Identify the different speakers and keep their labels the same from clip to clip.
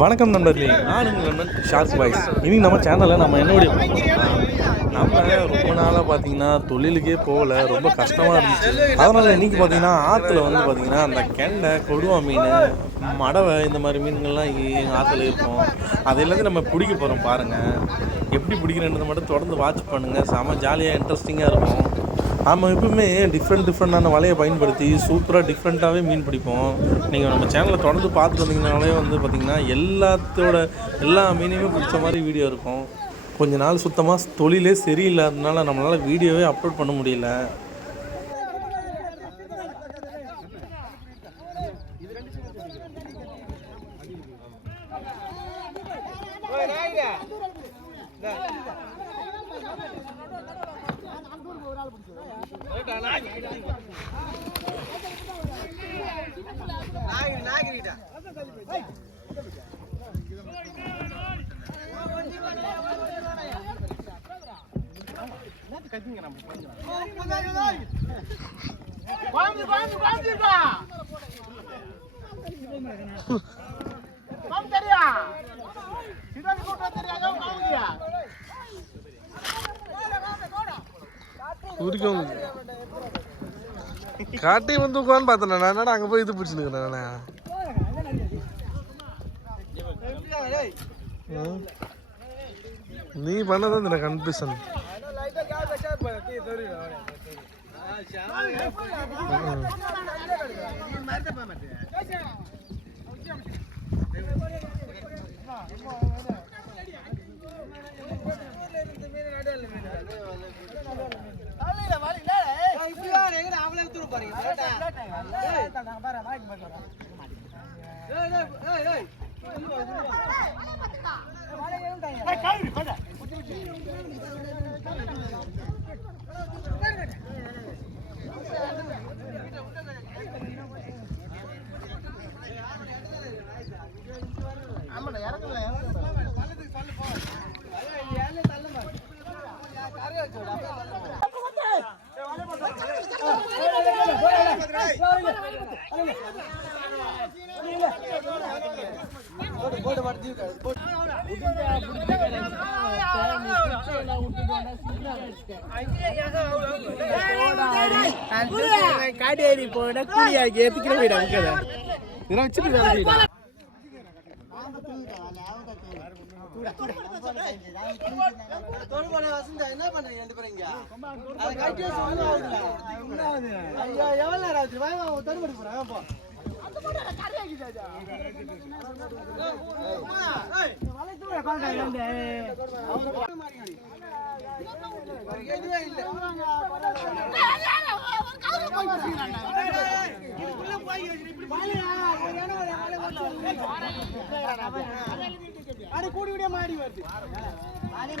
Speaker 1: வணக்கம் நண்பர்களே. நான் உங்கள் நண்பன் ஷார்க் பாய்ஸ் இனி நம்ம சேனலில் நம்ம என்னுடைய நம்ம ரொம்ப நாளாக பார்த்தீங்கன்னா தொழிலுக்கே போகல ரொம்ப கஷ்டமாக இருந்துச்சு. அதனால் இன்றைக்கி பார்த்தீங்கன்னா ஆற்றுல வந்து பார்த்தீங்கன்னா அந்த கெண்டை கொடுவா மீன் மடவை இந்த மாதிரி மீன்கள்லாம் எங்கள் ஆற்றுல இருக்கும். அது எல்லாத்தையும் நம்ம பிடிக்க போகிறோம் பாருங்கள் எப்படி பிடிக்கிறேன்றதை மட்டும் தொடர்ந்து வாட்ச் பண்ணுங்கள் செம ஜாலியாக இன்ட்ரெஸ்டிங்காக இருக்கும். நாம் எப்பவுமே டிஃப்ரெண்ட் டிஃப்ரெண்டான வலையை பயன்படுத்தி சூப்பராக டிஃப்ரெண்ட்டாகவே மீன் பிடிப்போம். நீங்கள் நம்ம சேனலை தொடர்ந்து பார்த்துட்டு வந்தீங்கனாலே வந்து பார்த்திங்கன்னா எல்லாத்தோட எல்லா மீனையுமே பிடிச்ச மாதிரி வீடியோ இருக்கும். கொஞ்ச நாள் சுத்தமாக தொழிலே சரியில்லாததுனால நம்மளால் வீடியோவே அப்லோட் பண்ண முடியல.
Speaker 2: குழந்தை குழந்தை தெரியா
Speaker 1: குடிக்கும் காட்டி வந்து உட்காந்து பார்த்தேன் நான் என்னடா அங்கே போய் இது பிடிச்சிருக்கிறேன் நீ பண்ணதான் இந்த கன்ஃபியூஷன்
Speaker 2: பாருங்க காட்டேரி போட குடியாக்கி எத்துக்கிற வீடா முக்கத இதெல்லாம் வச்சுட்டு
Speaker 3: என்ன பண்றீங்க ரெண்டு பேரும் இங்க? அதை கட்டி ஐயா, எவ்வளவு நேரம் ஆச்சு? வாங்க, வாங்க, தடுமாறி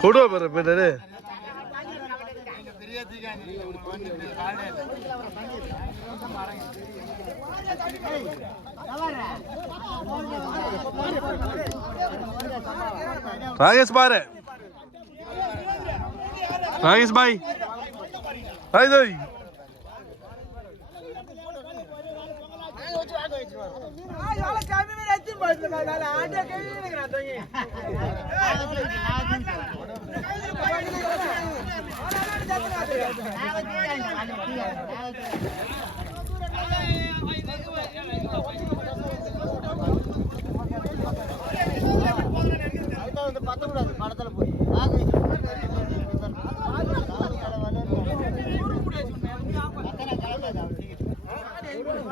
Speaker 1: கொடுவா பாரு பேரு ராகேஷ் பாரு ராகேஷ் பாய் பாய் தோய்
Speaker 3: அதுதான்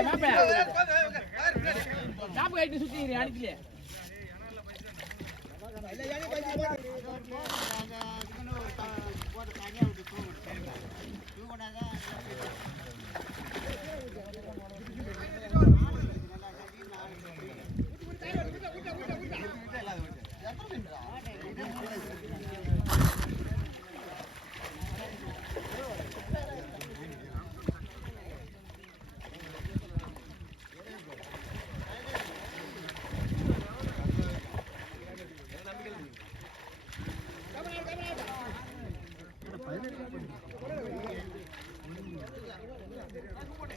Speaker 3: மாப்பிள மாப்பிள சாப்பு கைட்டு சுத்தி போட்டு தனியாக விட்டு தூ விட்டு தான் போட்டு